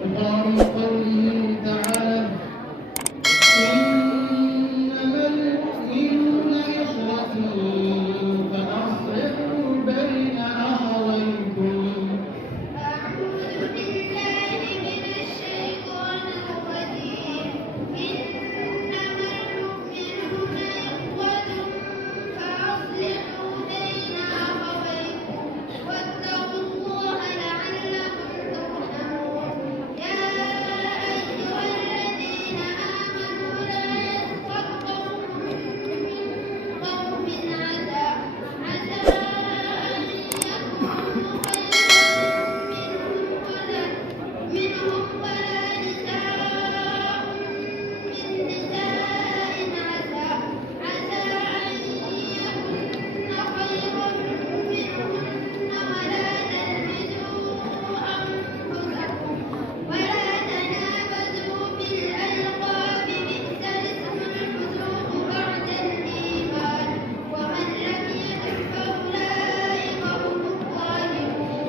وقال قوله تعالى إنما المؤمنون إخوة فأصلحوا بين أخويكم. أعوذ بالله من الشيطان الرجيم. إنما المؤمنون إخوة فأصلحوا بين أخويكم واتقوا الله لعلكم ترحمون. يا أيها الذين آمنوا لا يسخر قوم من قوم عسى أن يكونوا منهم ولا نساء من نساء عسى أن يكن خيرا منهن ولا تلمزوا أنفسكم ولا تنابزوا بالألقاب بئس الاسم الفسوق بعد الإيمان ومن لم يتب فأولئك هم الظالمون.